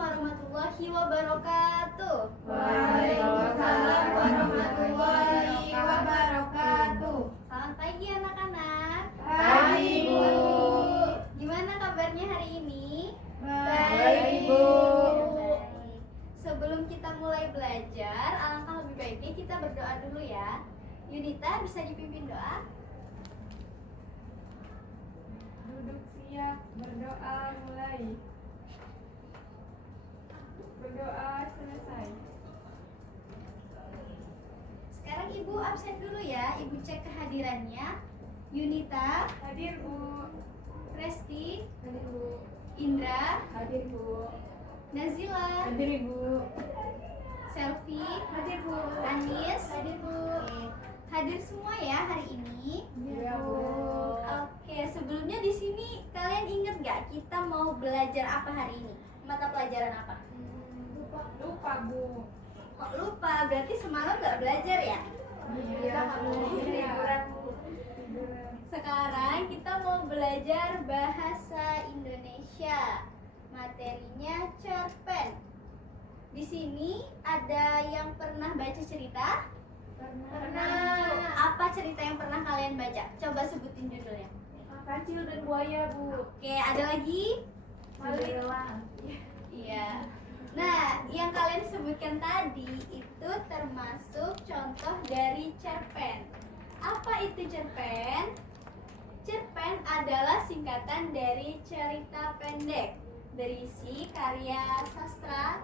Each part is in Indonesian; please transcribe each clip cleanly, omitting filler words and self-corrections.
warahmatullahi wabarakatuh. Waalaikumsalam warahmatullahi wabarakatuh. Selamat pagi anak-anak. Pagi, Bu. Gimana kabarnya hari ini? Baik, Bu. Baik. Sebelum kita mulai belajar, alangkah lebih baiknya kita berdoa dulu ya. Yunita bisa dipimpin doa? Duduk siap, berdoa mulai. Berdoa selesai. Sekarang Ibu absen dulu ya. Ibu cek kehadirannya. Yunita, Hadir, Bu. Resti, Hadir, Bu. Indra, Hadir, Bu. Nazila, Hadir, Bu. Selfie, Hadir, Bu. Anis, Hadir, Bu. Oke. Hadir semua ya hari ini. Iya, Bu. Oke, sebelumnya di sini kalian inget gak kita mau belajar apa hari ini? Mata pelajaran apa? Lupa, Bu. Kok lupa? Berarti semalam gak belajar ya? Iya, Bu. Liburan, Bu. Sekarang kita mau belajar bahasa Indonesia. Materinya cerpen. Di sini ada yang pernah baca cerita? Pernah. Apa cerita yang pernah kalian baca? Coba sebutin judulnya. Kancil dan buaya, Bu. Oke, ada lagi? Maling. Iya. Nah, yang kalian sebutkan tadi itu termasuk contoh dari cerpen. Apa itu cerpen? Cerpen adalah singkatan dari cerita pendek, berisi karya sastra,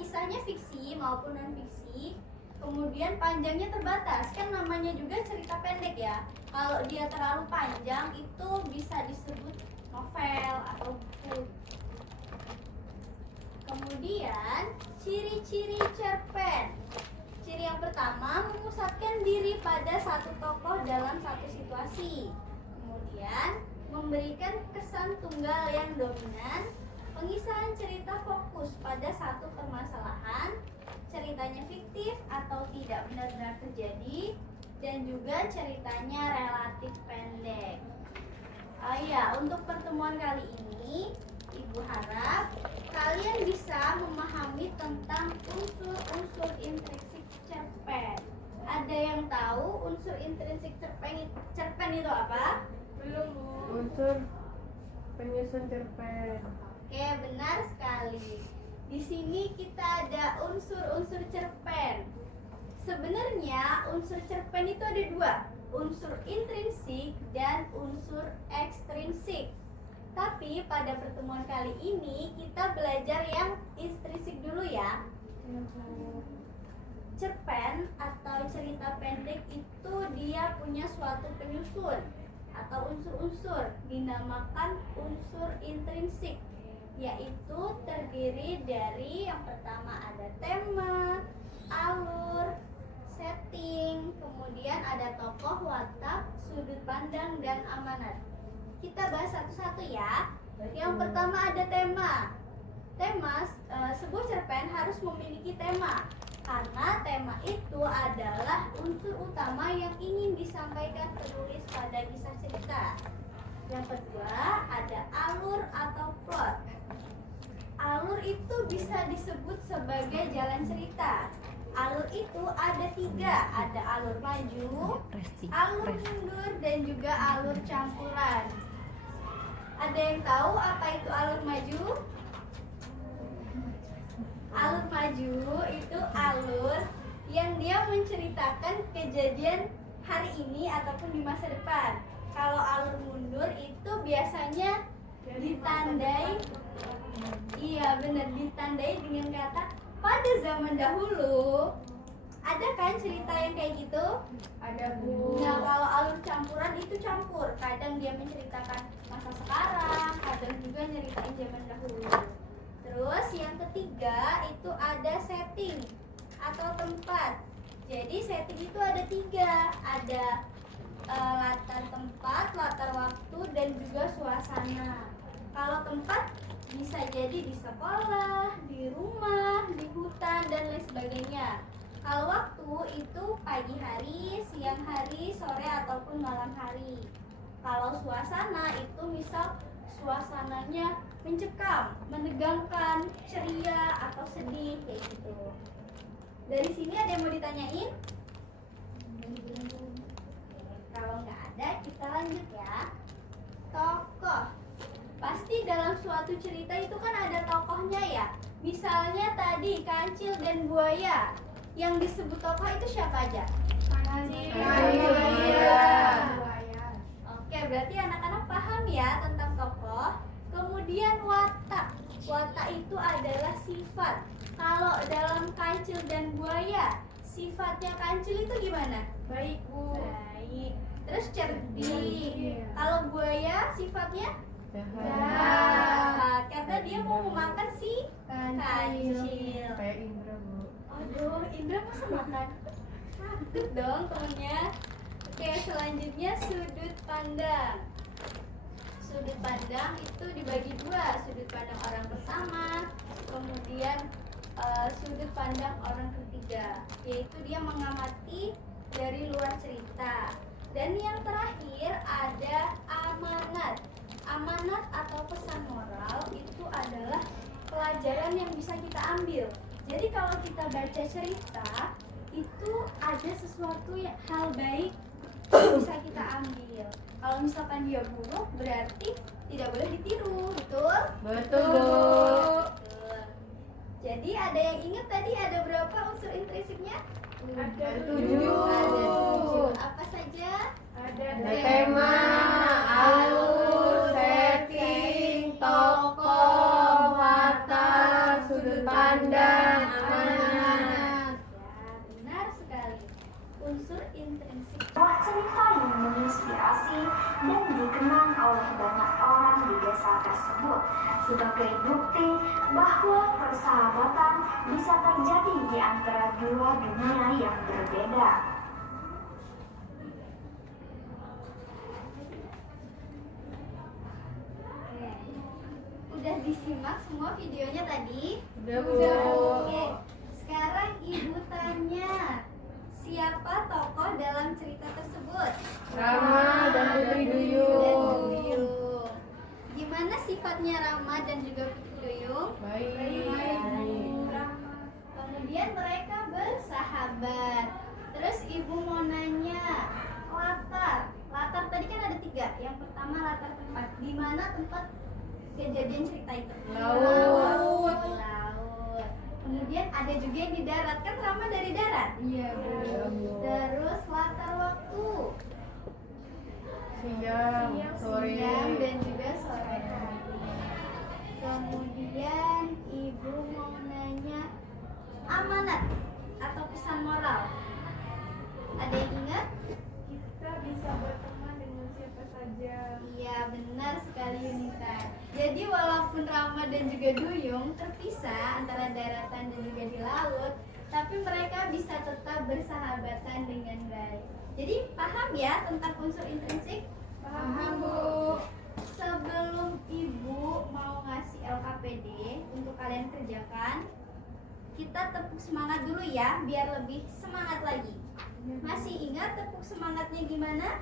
kisahnya fiksi maupun non-fiksi. Kemudian panjangnya terbatas, kan namanya juga cerita pendek ya. Kalau dia terlalu panjang itu bisa disebut novel atau buku. Kemudian ciri-ciri cerpen. Ciri yang pertama, memusatkan diri pada satu tokoh dalam satu situasi. Kemudian memberikan kesan tunggal yang dominan. Pengisahan cerita fokus pada satu permasalahan. Ceritanya fiktif atau tidak benar-benar terjadi. Dan juga ceritanya relatif pendek. Oh ya, untuk pertemuan kali ini Ibu harap kalian bisa memahami tentang unsur-unsur intrinsik cerpen. Ada yang tahu unsur intrinsik cerpen itu apa? Belum, Bu. Unsur penyusun cerpen. Oke, benar sekali. Di sini kita ada unsur-unsur cerpen. Sebenarnya unsur cerpen itu ada dua, unsur intrinsik dan unsur ekstrinsik. Tapi pada pertemuan kali ini kita belajar yang intrinsik dulu ya. Cerpen atau cerita pendek itu dia punya suatu penyusun atau unsur-unsur, dinamakan unsur intrinsik, yaitu terdiri dari yang pertama ada tema, alur, setting, kemudian ada tokoh, watak, sudut pandang, dan amanat. Kita bahas satu-satu ya. Yang pertama ada tema. Sebuah cerpen harus memiliki tema, karena tema itu adalah unsur utama yang ingin disampaikan penulis pada kisah cerita. Yang kedua ada alur atau plot. Alur itu bisa disebut sebagai jalan cerita. Alur itu ada tiga, ada alur maju, alur mundur, dan juga alur campuran. Ada yang tahu apa itu alur maju? Alur maju itu alur yang dia menceritakan kejadian hari ini ataupun di masa depan. Kalau alur mundur itu biasanya ditandai, iya benar, ditandai dengan kata pada zaman dahulu. Ada kan cerita yang kayak gitu? Ada, Bu. Nah, kalau alur campuran itu campur. Kadang dia menceritakan masa sekarang, kadang juga nyeritain zaman dahulu. Terus yang ketiga itu ada setting atau tempat. Jadi setting itu ada tiga. Ada latar tempat, latar waktu, dan juga suasana. Kalau tempat bisa jadi di sekolah, di rumah, di hutan, dan lain sebagainya. Kalau waktu itu pagi hari, siang hari, sore ataupun malam hari. Kalau suasana itu misal suasananya mencekam, menegangkan, ceria atau sedih kayak gitu. Dari sini ada yang mau ditanyain? Kalau nggak ada, kita lanjut ya. Tokoh. Pasti dalam suatu cerita itu kan ada tokohnya ya. Misalnya tadi kancil dan buaya. Yang disebut tokoh itu siapa aja? Oke, berarti anak-anak paham ya tentang tokoh. Kemudian watak. Watak itu adalah sifat. Kalau dalam kancil dan buaya, sifatnya kancil itu gimana? Baik, Bu. Baik. Terus cerdik. Kalau buaya sifatnya Jahat. karena dia mau memakan si kancil. Kayak Indra, Bu. Aduh, Indra masa makan? Takut dong temennya. Oke, selanjutnya sudut pandang. Sudut pandang itu dibagi dua, sudut pandang orang pertama, kemudian sudut pandang orang ketiga, yaitu dia mengamati dari luar cerita. Dan yang terakhir ada amanat. Amanat atau pesan moral itu adalah pelajaran yang bisa kita ambil. Jadi kalau kita baca cerita itu ada sesuatu yang hal baik yang bisa kita ambil. Kalau misalkan dia buruk berarti tidak boleh ditiru, betul? Betul, Bu. Betul. Jadi ada yang ingat tadi ada berapa unsur intrinsiknya? Ada 7. Ada 7. Apa saja? Ada tema, alur, setting, tokoh, watak, sudut pandang, amanat. Ya, benar sekali. Unsur intrinsik. Sebuah cerita yang menginspirasi dan dikenang oleh banyak orang di desa tersebut sebagai bukti bahwa persahabatan bisa terjadi di antara dua dunia yang berbeda. Oke. Udah disimak semua videonya tadi? Udah, Bu. Oke. Sekarang Ibu tanya, siapa tokoh dalam cerita tersebut? Rama dan Putri Duyung. Dan Duyung. Gimana sifatnya Rama dan juga Putri Duyung? Baik. Kemudian mereka bersahabat. Terus Ibu mau nanya, latar. Latar tadi kan ada 3. Yang pertama latar tempat. Di mana tempat kejadian cerita itu? Laut. Laut. Kemudian ada juga yang di darat. Kan Rama dari darat. Iya, Bu. Terus latar waktu. Siang, sore. Siang dan juga sore hari. Kemudian Ibu mau nanya amanat atau pesan moral. Ada yang ingat? Kita bisa berteman dengan siapa saja. Iya, benar sekali Yunita. Jadi walaupun Rama dan juga Duyung terpisah antara daratan dan juga di laut, tapi mereka bisa tetap bersahabatan dengan baik. Jadi paham ya tentang unsur intrinsik? Paham, Bu. Sebelum Ibu mau ngasih LKPD untuk kalian kerjakan, kita tepuk semangat dulu ya, biar lebih semangat lagi. Masih ingat tepuk semangatnya gimana?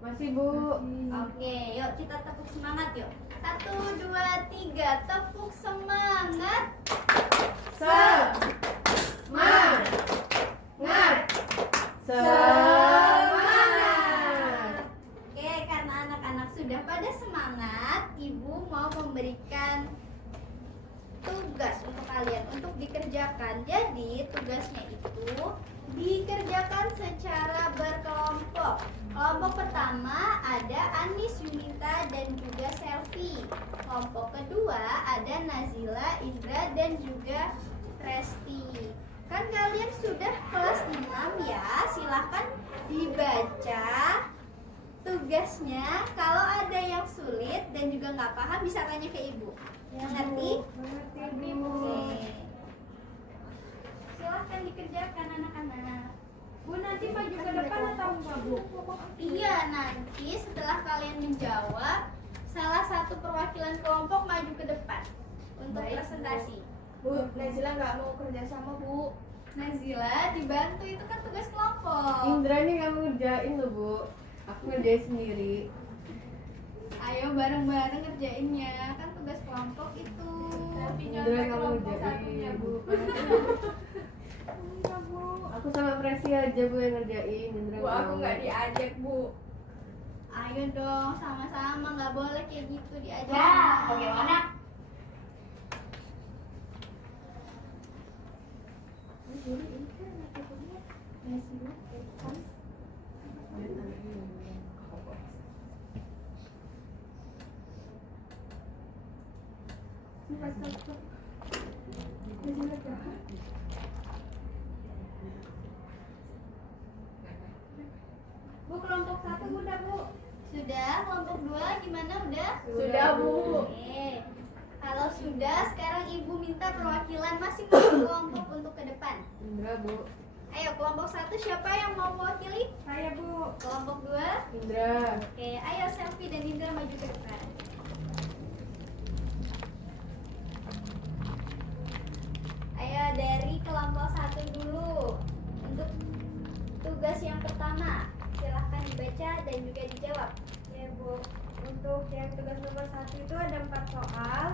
Masih, Bu. Oke, yuk kita tepuk semangat yuk. 1, 2, 3, tepuk semangat. Semangat. Semangat. Oke, karena anak-anak sudah pada semangat, Ibu mau memberikan tugas untuk kalian untuk dikerjakan. Jadi tugasnya itu dikerjakan secara berkelompok. Kelompok pertama ada Anis, Yunita, dan juga Selvi. Kelompok kedua ada Nazila, Indra, dan juga Resti. Kan kalian sudah kelas 6 ya, silahkan dibaca tugasnya. Kalau ada yang sulit dan juga nggak paham bisa tanya ke ibu. Ngerti? Mengerti, Bu. Oke. Silahkan dikerjakan anak-anak. Bu, nanti maju ke depan atau enggak, Bu? Iya, nanti setelah kalian menjawab, salah satu perwakilan kelompok maju ke depan untuk Baik, Bu. presentasi. Bu, Nazila nggak mau kerja sama, Bu. Nazila dibantu, itu kan tugas kelompok. Indra ini nggak ngerjain loh, Bu. Aku ngerjain sendiri. Ayo bareng-bareng ngerjainnya, kan tugas kelompok itu. Tapi Indra nyontek kamu kelompok ngerjain. satunya, Bu. Enggak, Bu. Aku sama Presi aja Bu yang ngerjain. Indra Bu, aku mau. nggak diajak, Bu. Ayo dong, sama-sama, nggak boleh kayak gitu diajak. Ya, bagaimana? Bu, kelompok 1 udah, Bu. Sudah, kelompok 2 gimana udah? Sudah, Bu. Oke. Kalau sudah, sekarang Ibu minta perwakilan masing-masing kelompok untuk ke depan. Indra Bu. Ayo, kelompok 1 siapa yang mau mewakili? Saya, Bu. Kelompok 2. Indra. Oke, ayo Selfie dan Indra maju ke depan. Ayo dari kelompok 1 dulu. Untuk tugas yang pertama, silahkan dibaca dan juga dijawab. Ya, Bu. Untuk yang tugas nomor 1 itu ada 4 soal.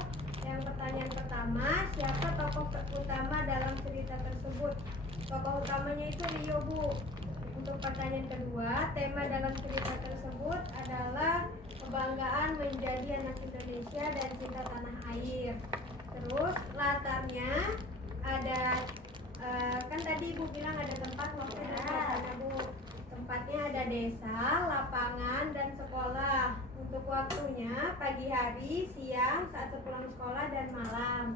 Yang pertanyaan pertama, siapa tokoh utama dalam cerita tersebut? Tokoh utamanya itu Rio, Bu. Untuk pertanyaan kedua, tema dalam cerita tersebut adalah kebanggaan menjadi anak Indonesia dan cinta tanah air. Terus latarnya ada kan tadi Ibu bilang ada tempat waktu dan suasana, Bu. Tempatnya ada desa, lapangan, dan sekolah. Untuk waktunya pagi hari, siang, saat sepulang sekolah, dan malam.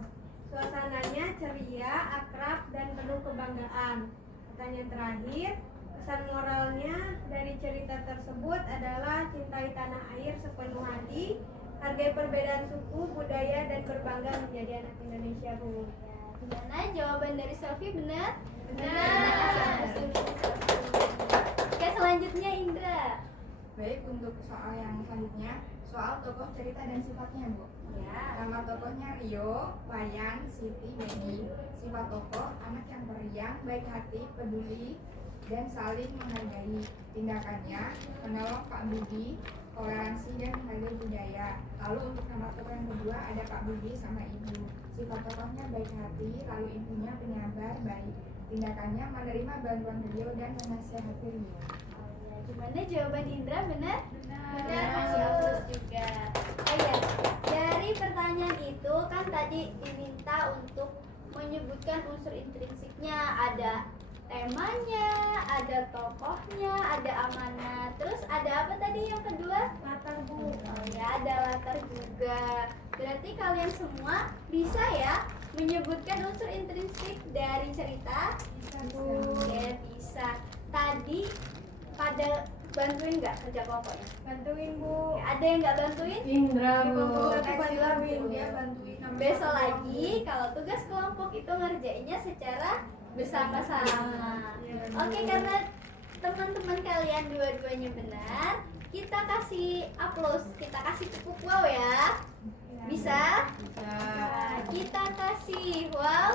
Suasananya ceria, akrab, dan penuh kebanggaan. Pertanyaan terakhir, pesan moralnya dari cerita tersebut adalah cintai tanah air sepenuh hati, hargai perbedaan suku, budaya, dan berbangga menjadi anak Indonesia, Bu. Gimana jawaban dari Selfie benar? Benar. Oke, selanjutnya Indra. Baik, untuk soal yang selanjutnya, soal tokoh cerita dan sifatnya, Bu. Ya. Nama tokohnya Rio, Wayan, Siti, Megi. Sifat tokoh, anak yang periang, baik hati, peduli, dan saling menghargai. Tindakannya, menolong Pak Budi, toleransi dan menghargai budaya. Lalu untuk nama tokoh yang kedua ada Pak Budi sama Ibu. Sifat tokohnya baik hati, lalu ibunya penyabar, baik. Tindakannya menerima bantuan Rio dan menasehati Rio. Gimana jawaban Indra benar? Benar. Masih hapus juga. Oh ya, dari pertanyaan itu kan tadi diminta untuk menyebutkan unsur intrinsiknya. Ada temanya, ada tokohnya, ada amanat. Terus ada apa tadi yang kedua? Latar, Bu. Oh ya, ada latar juga. Berarti kalian semua bisa ya menyebutkan unsur intrinsik dari cerita? Bisa, Bu. Ya, bisa. Tadi pada bantuin nggak kerja kelompoknya? Bantuin, Bu. Ya, ada yang nggak bantuin? Indra Bu. bantuin. Dia bantuin nama Besok satu lagi kalau tugas kelompok itu ngerjainnya secara bersama-sama. Oke, karena teman-teman kalian dua-duanya benar, kita kasih applause, kita kasih tepuk wow ya. Bisa? Nah, kita kasih wow,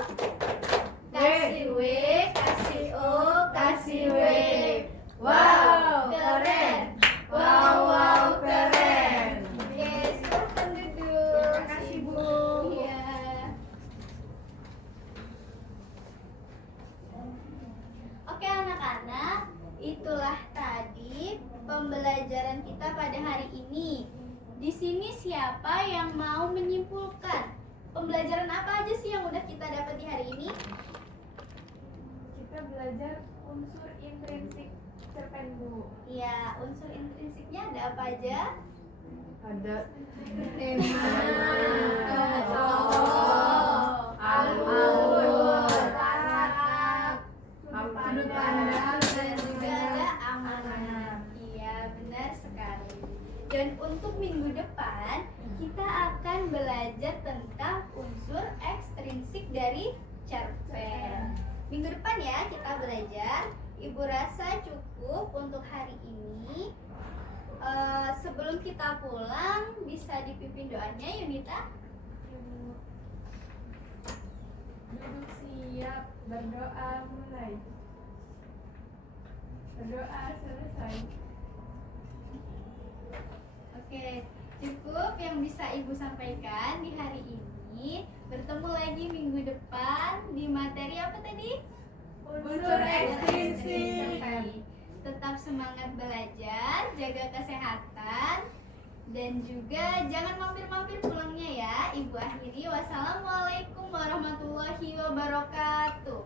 kasih W, kasih O, kasih W. Wow, keren. Wow, keren. Oke, silahkan duduk. Terima kasih, Bu. Iya. Oke anak-anak, itulah tadi pembelajaran kita pada hari ini. Di sini siapa yang mau menyimpulkan? Pembelajaran apa aja sih yang udah kita dapat di hari ini? Kita belajar unsur intrinsik cerpen, Bu. Ya, unsur intrinsiknya ada apa aja? Ada Tema, tokoh, alur, latar, sudut pandang, dan juga ada amanat. Iya, benar sekali. Dan untuk minggu depan kita akan belajar tentang unsur ekstrinsik dari cerpen. Minggu depan ya kita belajar. Ibu rasa cukup untuk hari ini. Sebelum kita pulang bisa dipimpin doanya, Yunita. Duduk siap, berdoa mulai. Berdoa selesai. Oke, Cukup yang bisa Ibu sampaikan di hari ini. Bertemu lagi minggu depan di materi apa tadi? Unsur ekstrinsik. Tetap semangat belajar, jaga kesehatan, dan juga jangan mampir-mampir pulangnya ya. Ibu akhiri, wassalamualaikum warahmatullahi wabarakatuh.